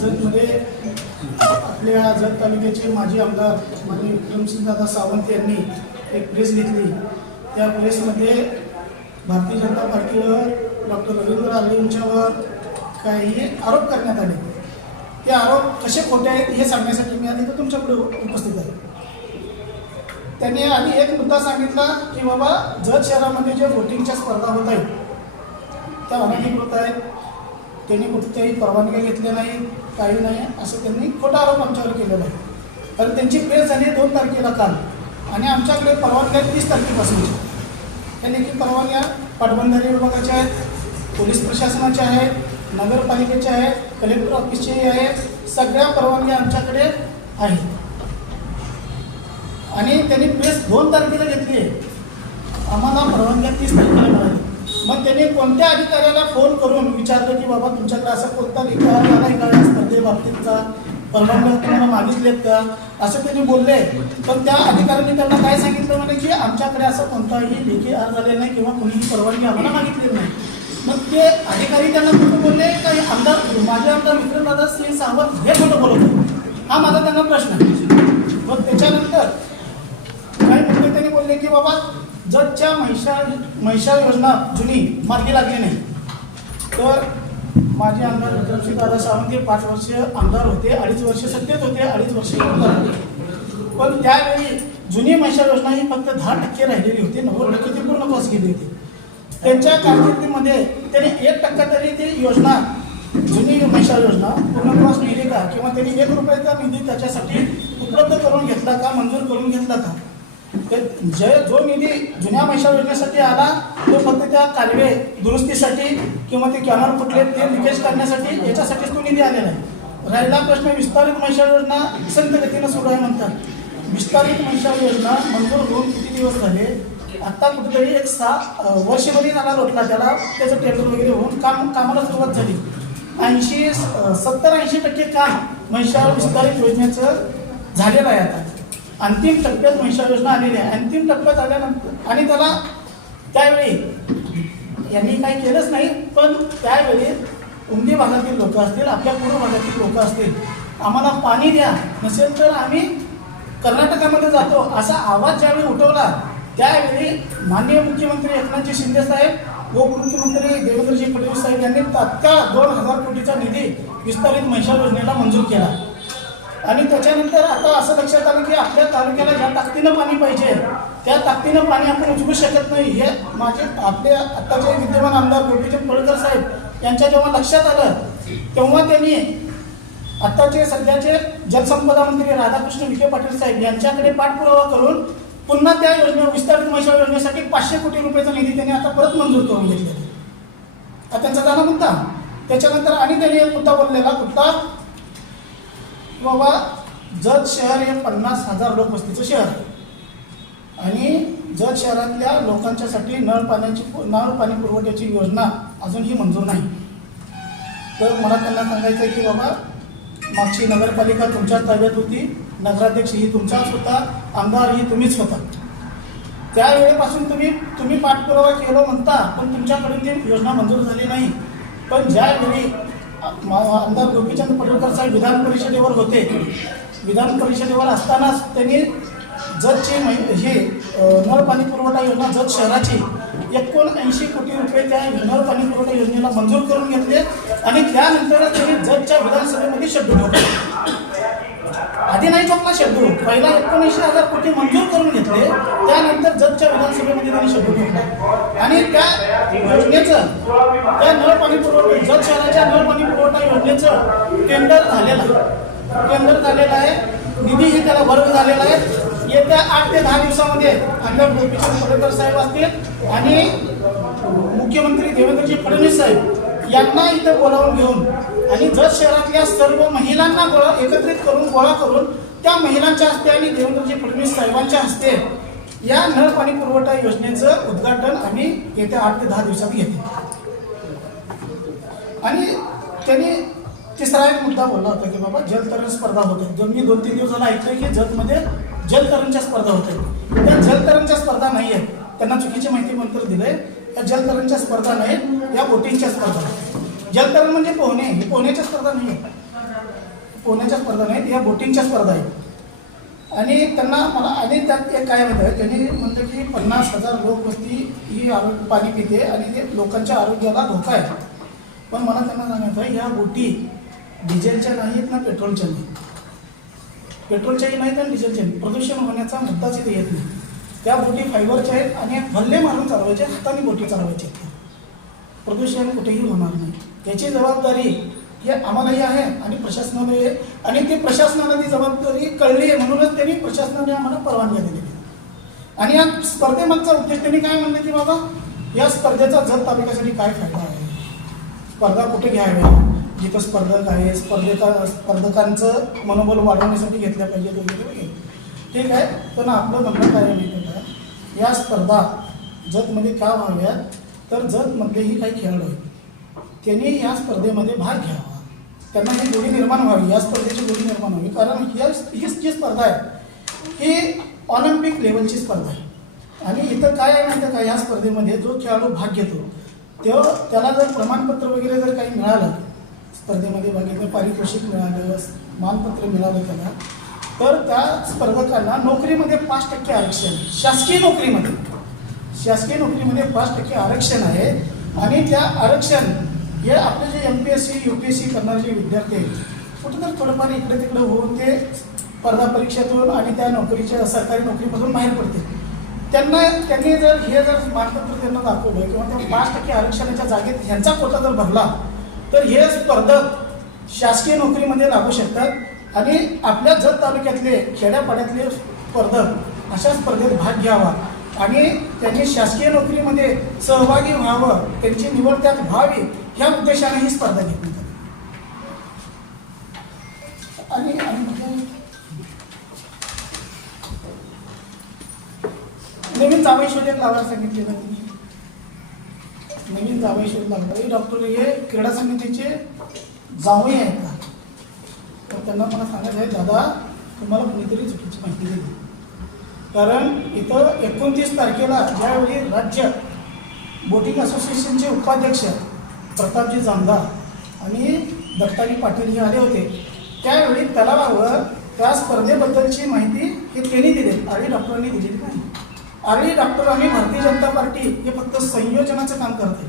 जतमध्ये आपल्या जत तालुक्याचे माजी आमदार माननीय प्रेमसिंगदादा सावंत यांनी एक प्रेस घेतली. त्या प्रेसमध्ये भारतीय जनता पार्टीवर डॉक्टर रवींद्र आले यांच्यावर काही आरोप करण्यात आले. ते आरोप कसे खोटे आहेत हे सांगण्यासाठी मी आधी तुमच्याकडे उपस्थित आहे. त्यांनी आधी एक मुद्दा सांगितला की बाबा जत शहरामध्ये जे वोटिंगच्या स्पर्धा होत आहेत त्या अनधिकृत आहेत. त्यांनी कुठच्याही परवानग्या घेतल्या नाही काही नाही असं त्यांनी खोटा आरोप आमच्यावर केलेला आहे. कारण त्यांची प्रेस झाली दोन तारखेला काल. आणि आमच्याकडे परवानग्या तीस तारखेपासूनच्या त्या देखील परवानग्या पाटबंधारे विभागाच्या आहेत पोलीस प्रशासनाच्या आहेत नगरपालिकेच्या आहेत कलेक्टर ऑफिसच्याही आहेत सगळ्या परवानग्या आमच्याकडे आहेत. आणि त्यांनी प्रेस दोन तारखेला घेतली आहे. आम्हाला परवानग्या तीस तारखेला मिळाली मग त्याने कोणत्या अधिकाऱ्याला फोन करून विचारलं की बाबा तुमच्याकडे असा कोणता निकाल आलाय का स्पर्धेबाबतीतचा? परवानग्या तुम्हाला मागितलेत का? असं त्यांनी बोलले. पण त्या अधिकाऱ्यांनी त्यांना काय सांगितलं म्हणे की आमच्याकडे असं कोणताही लेखी अर्ज आलेला नाही किंवा कोणीही परवानगी आम्हाला मागितलेली नाही. मग ते अधिकारी त्यांना कुठं बोलले? का आमदार माझे आमदार विक्रमदादा सिंह सावंत हे कुठं बोलत होते? हा माझा त्यांना प्रश्न आहे. मग त्याच्यानंतर काही मुद्दे त्यांनी बोलले की बाबा जतच्या महिषा महिषा योजना जुनी मार्गी लागली नाही. तर माझे आमदार विक्रमसिंह दादा सावंत हे पाच वर्ष आमदार होते अडीच वर्ष सत्तेत होते अडीच वर्ष आमदार होते. पण त्यावेळी जुनी महिषा योजना ही फक्त दहा टक्के राहिलेली होती नव्वद टक्के ती पूर्ण पास केली होती. त्यांच्या कारकिर्दीमध्ये त्यांनी एक टक्का तरी ती योजना जुनी महिषा योजना पूर्ण क्रॉस केली का? किंवा त्यांनी एक रुपयाचा निधी त्याच्यासाठी उपलब्ध करून घेतला का मंजूर करून घेतला का? जे जो निधी जुन्या म्हैसा योजनेसाठी आला तो फक्त त्या कालवे दुरुस्तीसाठी किंवा ते कॅनल फुटले ते लिकेज करण्यासाठी याच्यासाठीच तो निधी आलेला आहे. राहिला प्रश्न विस्तारित म्हैसा योजना संत गतीनं सुरू आहे म्हणतात. विस्तारित म्हैसा योजना मंजूर होऊन किती दिवस झाले? आत्ता कुठेतरी एक सहा वर्षभरी नाला लोटला त्याला त्याचं टेंडर वगैरे होऊन काम कामाला सुरुवात झाली. ऐंशी सत्तर ऐंशी टक्के काम म्हैसा विस्तारित योजनेचं झालेलं आहे आता. अंतिम टप्प्यात महिषा योजना आलेली आहे. अंतिम टप्प्यात आल्यानंतर आणि त्याला त्यावेळी यांनी काही केलंच नाही पण त्यावेळी उमदी भागातील लोक असतील आपल्या पूर्व भागातील लोक असतील आम्हाला पाणी द्या नसेल तर आम्ही कर्नाटकामध्ये जातो असा आवाज ज्यावेळी उठवला त्यावेळी माननीय मुख्यमंत्री एकनाथजी शिंदे साहेब व उपमुख्यमंत्री देवेंद्रजी फडणवीस साहेब यांनी तात्काळ दोन हजार कोटीचा निधी विस्तारित महिषा योजनेला मंजूर केला. आणि त्याच्यानंतर आता असं लक्षात आलं की आपल्या तालुक्याला ज्या ताकदीनं पाणी पाहिजे त्या ताकदीनं पाणी आपण उचलू शकत नाही. हे माझे आपले आत्ताचे विद्यमान आमदार गोपीचंद पळकर साहेब यांच्या जेव्हा लक्षात आलं तेव्हा त्यांनी आत्ताचे सध्याचे जलसंपदा मंत्री राधाकृष्ण विखे पाटील साहेब यांच्याकडे पाठपुरावा करून पुन्हा त्या योजने विस्तारित महिषा योजनेसाठी पाचशे कोटी रुपयाचा निधी त्यांनी आता परत मंजूर करून घेतलेला आहे. हा त्यांचा झाला मुद्दा. त्याच्यानंतर आणि त्यांनी एक मुद्दा बोललेला कुठला? बाबा जत शहर हे पन्नास हजार लोकवस्तीचं शहर आहे. आणि जत शहरातल्या लोकांच्यासाठी नळ पाण्याची नळ पाणी पुरवठ्याची योजना अजूनही मंजूर नाही. तर मला त्यांना सांगायचं आहे की बाबा मागची नगरपालिका तुमच्या ताब्यात होती नगराध्यक्ष ही तुमचाच होता आमदार ही तुम्हीच होता. त्यावेळेपासून तुम्ही तुम्ही पाठपुरावा केलो म्हणता पण तुमच्याकडून ती योजना मंजूर झाली नाही. पण ज्यावेळी आमदार गोपीचंद पडळकर साहेब विधान परिषदेवर होते. विधान परिषदेवर असतानाच त्यांनी जतची मै- ही नळ पाणी पुरवठा योजना जत शहराची एकोणऐंशी कोटी रुपये त्या नळ पाणी पुरवठा योजनेला मंजूर करून घेतले आणि त्यानंतर त्यांनी जतच्या विधानसभेमध्ये शब्द ठोकले आधी नाही चोपला शेड्यूल पहिला एकोणीसशे हजार कोटी मंजूर करून घेतले त्यानंतर जगच्या विधानसभेमध्ये त्यांनी शेड्यूल घेतला. आणि त्या योजनेचं त्या नळ पाणी पुरवठा जत शहराच्या नळ पाणी पुरवठा योजनेचं टेंडर झालेलं आहे. टेंडर झालेलं आहे. निधीही त्याला वर्ग झालेला आहे. येत्या आठ ते दहा दिवसामध्ये आमदार गोपीचंद पडळकर साहेब असतील आणि मुख्यमंत्री देवेंद्रजी फडणवीस साहेब यांना इथं बोलावून घेऊन आणि जत शहरातल्या सर्व महिलांना गोळा एकत्रित करून गोळा करून त्या महिलांच्या हस्ते आणि देवेंद्रजी फडणवीस साहेबांच्या हस्ते या नळ पाणी पुरवठा योजनेचं उद्घाटन आम्ही येत्या आठ ते दहा दिवसात घेतो आणि त्यांनी तिसरा एक मुद्दा बोलला होता की बाबा जलतरण स्पर्धा होते. जर मी दोन तीन दिवस झाला ऐकतोय की जतमध्ये जलतरणच्या स्पर्धा होते. त्या जलतरणच्या स्पर्धा नाही आहेत त्यांना चुकीची माहिती मंत्र दिलंय. या जलतरणच्या स्पर्धा नाहीत. या बोटिंगच्या स्पर्धा आहेत जलतरण म्हणजे पोहणे. ही पोहण्याच्या स्पर्धा नाही पोहण्याच्या स्पर्धा नाहीत या बोटिंगच्या स्पर्धा आहेत. आणि त्यांना मला आणि त्यात एक काय म्हणतं त्यांनी म्हणतं की पन्नास हजार लोक वस्ती ही आरोग्य पाणी पिते आणि ते लोकांच्या आरोग्याला धोका आहे. पण मला त्यांना सांगायचं आहे, या बोटी डिझेलच्या नाहीत ना पेट्रोलच्या नाहीत. पेट्रोलच्याही नाहीत आणि डिझेलच्या प्रदूषण होण्याचा मुद्दाच इथे येत नाही. त्या बोटी फायबरच्या आहेत आणि भल्ले मारून चालवायचे हाताने बोटी चालवायच्या आहेत. प्रदूषण कुठेही होणार नाही. याची जबाबदारी हे आम्हालाही आहे आणि प्रशासनाने आणि ते प्रशासनाला ती जबाबदारी कळली आहे म्हणूनच त्यांनी प्रशासनाने आम्हाला परवानगी दिलेली आणि या स्पर्धेमागचा उद्देश त्यांनी काय म्हणलं की बाबा या स्पर्धेचा जत तालुक्यासाठी काय फायदा आहे? स्पर्धा कुठे घ्याव्या जिथं स्पर्धक आहे स्पर्धेका स्पर्धकांचं मनोबल वाढवण्यासाठी घेतल्या पाहिजेत वगैरे वगैरे. ठीक आहे पण आपलं म्हणणं काय आहे माहिती का? या स्पर्धा जतमध्ये का व्हाव्यात? तर जतमधलेही काही खेळाडू आहेत. त्यांनी या स्पर्धेमध्ये भाग घ्यावा. त्यांना ही गोडी निर्माण व्हावी. या स्पर्धेची गोडी निर्माण व्हावी. कारण ही हीच जी स्पर्धा आहे ही ऑलिम्पिक लेवलची स्पर्धा आहे. आणि इथं काय आहे माहिती का? या स्पर्धेमध्ये जो खेळाडू भाग घेतो तेव्हा त्याला जर प्रमाणपत्र वगैरे जर काही मिळालं स्पर्धेमध्ये भाग घेतलं पारितोषिक मिळालं मानपत्र मिळालं त्याला तर त्या स्पर्धकांना नोकरीमध्ये पाच टक्के आरक्षण आहे. शासकीय नोकरीमध्ये. शासकीय नोकरीमध्ये पाच टक्के आरक्षण आहे. आणि त्या आरक्षण हे आपले जे M P S C U P S C करणारे जे विद्यार्थी आहेत कुठंतरी थोडंफार इकडे तिकडे होऊन ते स्पर्धा परीक्षेतून आणि त्या नोकरीच्या सरकारी नोकरीमधून बाहेर पडते त्यांना त्यांनी जर हे जर मानपत्र त्यांना दाखवलं किंवा त्या पाच टक्के आरक्षणाच्या जागेत ह्यांचा कोटा जर भरला तर हे स्पर्धक शासकीय नोकरीमध्ये लागू शकतात आणि आपल्या जत तालुक्यातले खेड्यापाड्यातले स्पर्धक अशा स्पर्धेत भाग घ्यावा आणि त्यांनी शासकीय नोकरीमध्ये सहभागी व्हावं त्यांची निवड त्यात व्हावी या उद्देशाने ही स्पर्धा घेतली जाते. आणि म्हणजे नवीन जावई शोध लावायला सांगितलेलं त्यांनी नवीन जावई शोध लागला डॉक्टर हे क्रीडा समितीचे जावई आहेत का तर त्यांना मला सांगायचं आहे दादा तुम्हाला कुणीतरी चुकीची माहिती दिली. कारण इथं एकोणतीस तारखेला ज्यावेळी राज्य बोटिंग असोसिएशनचे उपाध्यक्ष प्रतापजी जामदार आणि दत्ताजी पाटील जे आले होते त्यावेळी तलावावर त्या स्पर्धेबद्दलची माहिती हे त्यांनी दिली. आळी डॉक्टरांनी दिलेली नाही? आळी डॉक्टर आणि भारतीय जनता पार्टी हे फक्त संयोजनाचं काम करते.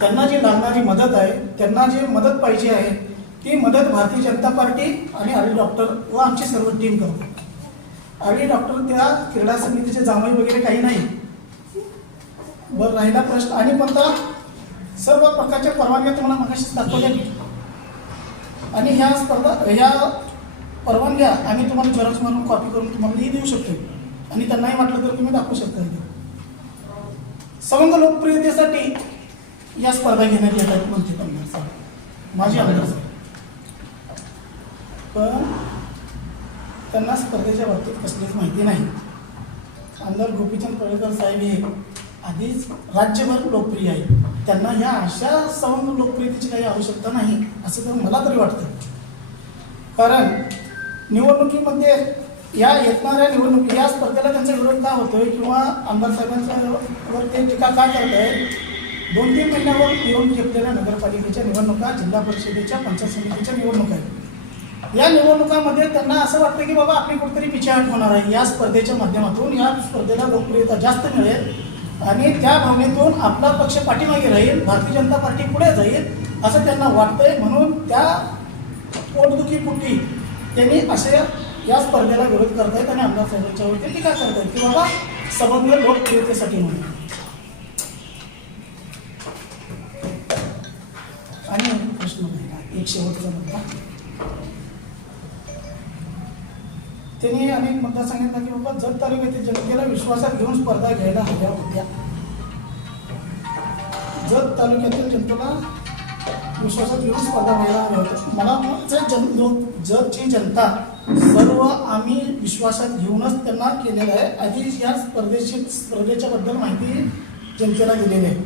त्यांना जी लागणारी मदत आहे त्यांना जी मदत पाहिजे आहे ती मदत भारतीय जनता पार्टी आणि आळी डॉक्टर व आमची सर्व टीम करते. आळी डॉक्टर त्या क्रीडा समितीचे जामई वगैरे काही नाही. बरं राहिला प्रश्न. आणि कोणता? सर्व प्रकारच्या परवानग्या तुम्हाला मगाशीच दाखवल्या मी. आणि ह्या स्पर्धा ह्या परवानग्या आम्ही तुम्हाला झेरॉक्स मारून कॉपी करून तुम्हालाही देऊ शकतो. आणि त्यांनाही वाटलं तर तुम्ही दाखवू शकता इथे. सवंग लोकप्रियतेसाठी या स्पर्धा घेण्यात येतात म्हणते आमदार माझी माझे आमदार पण त्यांना स्पर्धेच्या बाबतीत कसलीच माहिती नाही. आमदार गोपीचंद पळेकर साहेब हे आधीच राज्यभर लोकप्रिय आहे त्यांना ह्या अशा सवंग लोकप्रियतेची काही आवश्यकता नाही असं तर मला तरी वाटतं कारण निवडणुकीमध्ये या येणाऱ्या निवडणुकी या स्पर्धेला त्यांचा विरोध का होतोय किंवा आमदारसाहेबांच्या वर ते टीका का करत आहे दोन तीन महिन्यावर येऊन घेतलेल्या नगरपालिकेच्या निवडणुका जिल्हा परिषदेच्या पंचायत समितीच्या निवडणुका आहेत. या निवडणुकामध्ये त्यांना असं वाटतं की बाबा आपली कुठेतरी पिछेहाट होणार आहे. या स्पर्धेच्या माध्यमातून या स्पर्धेला लोकप्रियता जास्त मिळेल. आणि त्या भावनेतून आपला पक्ष पाठीमागे राहील भारतीय जनता पार्टी पुढे जाईल असं त्यांना वाटतंय. म्हणून त्या पोटदुखीपोटी त्यांनी असे या स्पर्धेला विरोध करतायत आणि आमदार साहेबांच्या वरती टीका करतायत की बाबा समग्र लोकप्रियतेसाठी म्हणून. आणि प्रश्न एक शेवटचा मुद्दा. त्यांनी अनेक मुद्दा सांगितला की बाबा जत तालुक्यातील जनतेला विश्वासात घेऊन स्पर्धा घ्यायला हव्या होत्या. जत तालुक्यातील जनतेला विश्वासात घेऊन स्पर्धा घ्यायला हव्या होत्या मला म्हणायचं जन जतची जनता सर्व आम्ही विश्वासात घेऊनच त्यांना केलेलं आहे आधी या स्पर्धेची स्पर्धेच्या बद्दल माहिती जनतेला दिलेली आहे.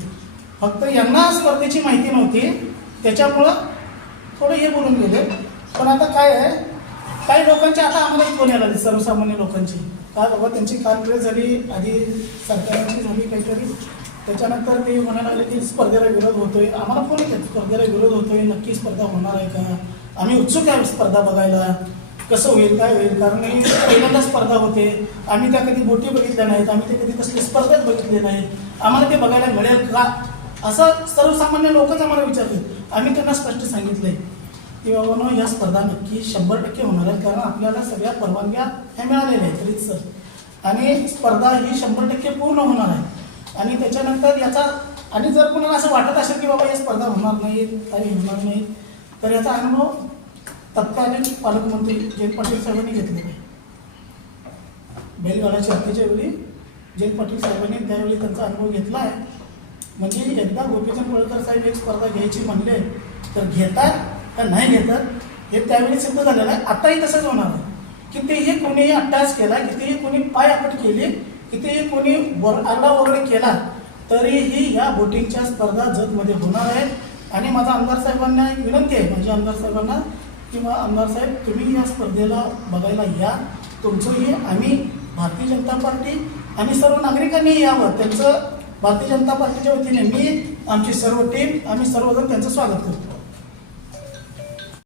फक्त यांना स्पर्धेची माहिती नव्हती त्याच्यामुळं थोडं हे बोलून गेले. पण आता काय आहे काही लोकांची आता आम्हाला फोन यायला सर्वसामान्य लोकांची. काय बाबा त्यांची काल झाली आधी सरकारांची झाली काहीतरी. त्याच्यानंतर ते म्हणायला लागले की स्पर्धेला विरोध होतोय. आम्हाला फोन येतात स्पर्धेला विरोध होतोय? नक्की स्पर्धा होणार आहे का? आम्ही उत्सुक आहे स्पर्धा बघायला. कसं होईल काय होईल? कारण ही पहिल्यांदा स्पर्धा होते. आम्ही त्या कधी बोटी बघितल्या नाहीत. आम्ही ते कधी कसले स्पर्धेत बघितले नाहीत आम्हाला ते बघायला मिळेल का? असं सर्वसामान्य लोकच आम्हाला विचारतात. आम्ही त्यांना स्पष्ट सांगितलंय. की बाबा या स्पर्धा नक्की शंभर टक्के होणार आहेत कारण आपल्याला सगळ्या परवानग्या ह्या मिळालेल्या आहेत तरीच सर आणि स्पर्धा ही शंभर टक्के पूर्ण होणार आहे. आणि त्याच्यानंतर याचा आणि जर कोणाला असं वाटत असेल की बाबा या स्पर्धा होणार नाहीत काही होणार नाही तर याचा अनुभव तत्कालीन पालकमंत्री जयंत पाटील साहेबांनी घेतलेला आहे. बैलगाडा शर्यतीच्या वेळी जयंत पाटील साहेबांनी त्यावेळी त्यांचा अनुभव घेतला आहे. म्हणजे एकदा गोपीचंद पळकर साहेब एक स्पर्धा घ्यायची म्हणले तर घेतात का नाही घेतात हे त्यावेळी सिद्ध झालेलं आहे. आताही तसंच होणार आहे. कितीही कोणीही अट्टास केला कितीही कोणी पाय आपट केली कितीही कोणी वर आरडा वगैरे केला तरीही या बोटिंगच्या स्पर्धा जगमध्ये होणार आहेत आणि माझा आमदार साहेबांना एक विनंती आहे. माझ्या आमदार साहेबांना किंवा आमदार साहेब तुम्ही या स्पर्धेला बघायला या. तुमचंही आम्ही भारतीय जनता पार्टी आणि सर्व नागरिकांनी यावं. त्यांचं भारतीय जनता पार्टीच्या वतीने मी आमची सर्व टीम आम्ही सर्वजण त्यांचं स्वागत करतो.